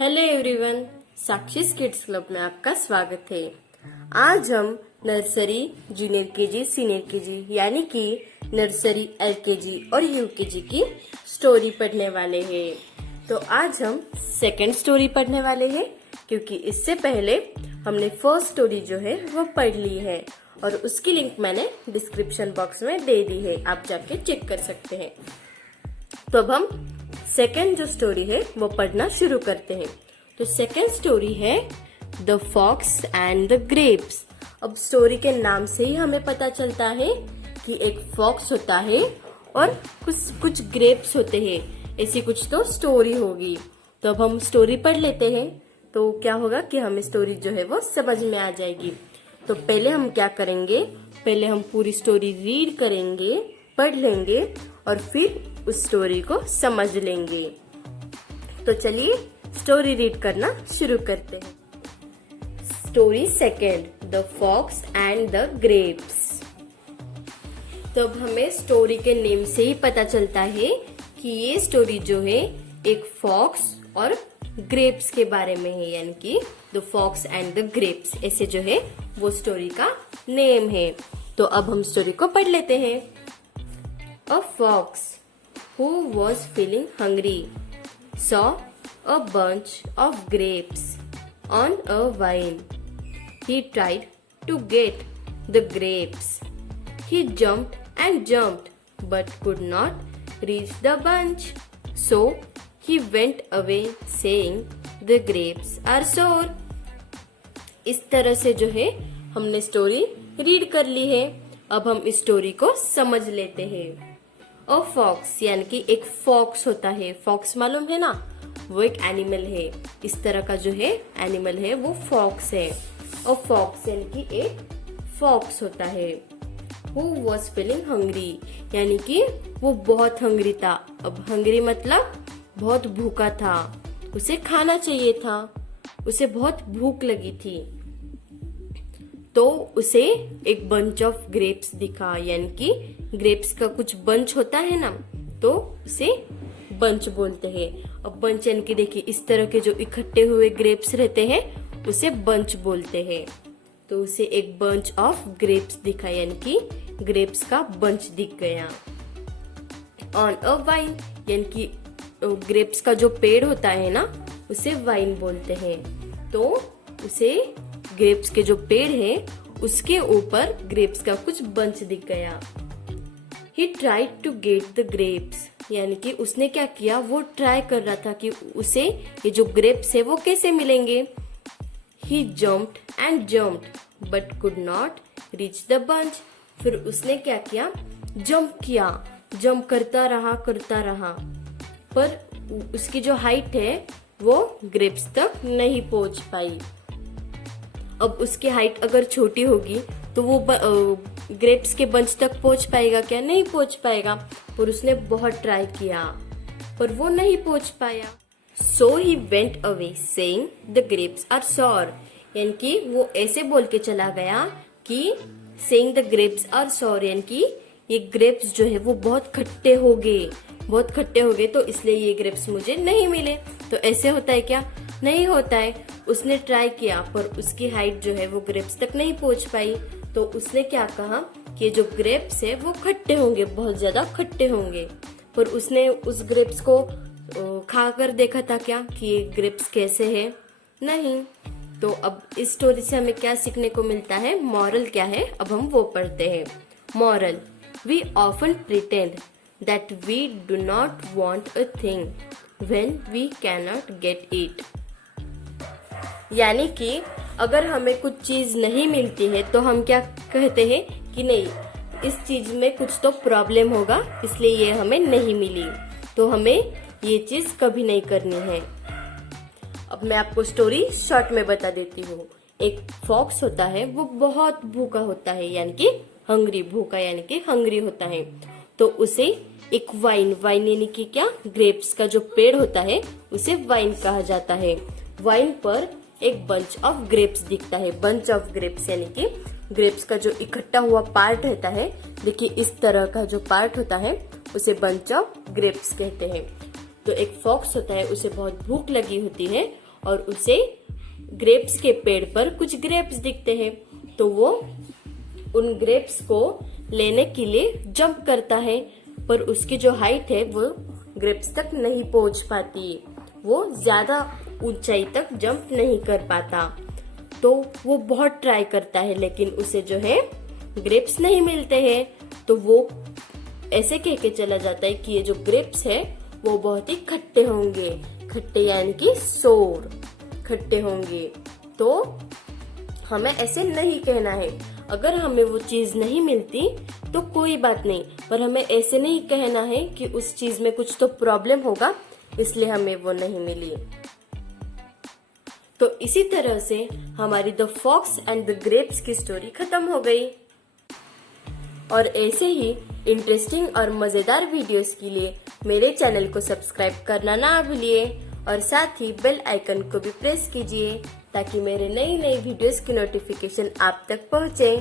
Hello everyone, साक्षी kids club में आपका स्वागत है। आज हम nursery, junior KG, senior KG यानी कि नर्सरी, एलकेजी और यूकेजी की स्टोरी पढ़ने वाले हैं। तो आज हम सेकंड स्टोरी पढ़ने वाले हैं क्योंकि इससे पहले हमने फर्स्ट स्टोरी जो है वो पढ़ ली है और उसकी लिंक मैंने डिस्क्रिप्शन बॉक्स में दे दी है, आप जाके चेक कर सकते हैं। तो अब हम सेकेंड जो स्टोरी है वो पढ़ना शुरू करते हैं। तो सेकेंड स्टोरी है the fox and the grapes. अब स्टोरी के नाम से ही हमें पता चलता है कि एक फॉक्स होता है और कुछ ग्रेप्स होते हैं, ऐसी कुछ तो स्टोरी होगी। तो अब हम स्टोरी पढ़ लेते हैं तो क्या होगा कि हमें स्टोरी जो है वो समझ में आ जाएगी। तो पहले हम क्या करेंगे, पहले हम पूरी स्टोरी रीड करेंगे, पढ़ लेंगे और फिर उस स्टोरी को समझ लेंगे। तो चलिए स्टोरी रीड करना शुरू करते हैं। Story second, the fox and the grapes. तो अब हमें स्टोरी के नेम से ही पता चलता है कि ये स्टोरी जो है एक फॉक्स और ग्रेप्स के बारे में है, यानी कि the fox and the grapes ऐसे जो है वो स्टोरी का नेम है। तो अब हम स्टोरी को पढ़ लेते हैं। A fox who was feeling hungry saw a bunch of grapes on a vine. He tried to get the grapes. He jumped and jumped but could not reach the bunch. So he went away saying, "The grapes are sour." इस तरह से जो है हमने story read कर ली है। अब हम इस स्टोरी को समझ लेते हैं। अ फॉक्स यानी कि एक फॉक्स होता है। फॉक्स मालूम है ना, वो एक एनिमल है। इस तरह का जो है एनिमल है वो फॉक्स है। अ फॉक्स यानी कि एक फॉक्स होता है। हु वॉज फीलिंग हंग्री यानी कि वो बहुत हंग्री था। अब हंग्री मतलब बहुत भूखा था, उसे खाना चाहिए था, उसे बहुत भूख लगी थी। तो उसे एक बंच ऑफ ग्रेप्स दिखा, यानी कि ग्रेप्स का कुछ बंच होता है ना, तो उसे बंच बोलते हैं। अब बंच यानी कि देखिए इस तरह के जो इकट्ठे हुए ग्रेप्स रहते हैं उसे बंच बोलते हैं। तो उसे एक बंच ऑफ ग्रेप्स दिखा, यानी कि ग्रेप्स का बंच दिख गया। ऑन अ वाइन यानी कि ग्रेप्स का जो पेड़ होता है ना उसे वाइन बोलते हैं। तो उसे ग्रेप्स के जो पेड़ है उसके ऊपर ग्रेप्स का कुछ बंच दिख गया। He tried to get the grapes यानी कि उसने क्या किया, वो ट्राई कर रहा था कि उसे ये जो ग्रेप्स है वो कैसे मिलेंगे। He jumped and jumped but could not reach the bunch। फिर उसने क्या किया, जंप किया, जंप करता रहा पर उसकी जो हाइट है वो ग्रेप्स तक नहीं पहुंच पाई। अब उसकी हाइट अगर छोटी होगी तो वो ग्रेप्स के बंच तक पहुंच पाएगा क्या? नहीं पहुंच पाएगा। और उसने बहुत ट्राई किया पर वो नहीं पहुंच पाया। So he went away saying the grapes are sour यानी कि वो ऐसे बोल के चला गया कि saying the grapes are sour यानी कि ये ग्रेप्स जो है वो बहुत खट्टे हो गए तो इसलिए ये ग्रेप्स मुझे नहीं मिले। तो ऐसे होता है क्या? नहीं होता है। उसने ट्राई किया पर उसकी हाइट जो है वो ग्रेप्स तक नहीं पहुंच पाई। तो उसने क्या कहा कि ये जो ग्रेप्स है वो खट्टे होंगे, बहुत ज्यादा खट्टे होंगे। पर उसने उस ग्रेप्स को खाकर देखा था क्या कि ये ग्रेप्स कैसे है? नहीं। तो अब इस स्टोरी से हमें क्या सीखने को मिलता है? मॉरल क्या है, अब हम वो पढ़ते हैं। Moral, we often pretend that we do not want a thing when we can not get it. यानी कि अगर हमें कुछ चीज नहीं मिलती है तो हम क्या कहते हैं कि नहीं, इस चीज में कुछ तो प्रॉब्लम होगा इसलिए ये हमें नहीं मिली। तो हमें ये चीज कभी नहीं करनी है। अब मैं आपको स्टोरी शॉर्ट में बता देती हूँ। एक फॉक्स होता है, वो बहुत भूखा होता है, यानी कि हंग्री, भूखा यानी कि हंग्री होता है। तो उसे एक वाइन यानी कि क्या, ग्रेप्स का जो पेड़ होता है उसे वाइन कहा जाता है। वाइन पर एक बंच ऑफ ग्रेप्स दिखता है। बंच ऑफ ग्रेप्स यानी कि ग्रेप्स का जो इकट्ठा हुआ पार्ट रहता है, देखिए इस तरह का जो पार्ट होता है उसे बंच ऑफ ग्रेप्स कहते हैं। तो एक फॉक्स होता है, उसे बहुत भूख लगी होती है और उसे ग्रेप्स के पेड़ पर कुछ ग्रेप्स दिखते हैं, तो वो उन ग्रेप्स को लेने के लिए जंप करता है, पर उसकी जो हाइट है वो ग्रेप्स तक नहीं पहुंच पाती, वो ज्यादा ऊंचाई तक जंप नहीं कर पाता। तो वो बहुत ट्राई करता है, लेकिन उसे जो है ग्रेप्स नहीं मिलते हैं। तो वो ऐसे कह के चला जाता है कि ये जो ग्रेप्स है वो बहुत ही खट्टे होंगे, खट्टे यानी कि सोर, खट्टे होंगे। तो हमें ऐसे नहीं कहना है। अगर हमें वो चीज नहीं मिलती तो कोई बात नहीं, पर हमें ऐसे नहीं कहना है कि उस चीज में कुछ तो प्रॉब्लम होगा इसलिए हमें वो नहीं मिली। तो इसी तरह से हमारी the fox and the grapes की स्टोरी खत्म हो गई। और ऐसे ही इंटरेस्टिंग और मजेदार वीडियोस के लिए मेरे चैनल को सब्सक्राइब करना ना भूलिए और साथ ही बेल आइकन को भी प्रेस कीजिए ताकि मेरे नई नई वीडियोस की नोटिफिकेशन आप तक पहुंचे।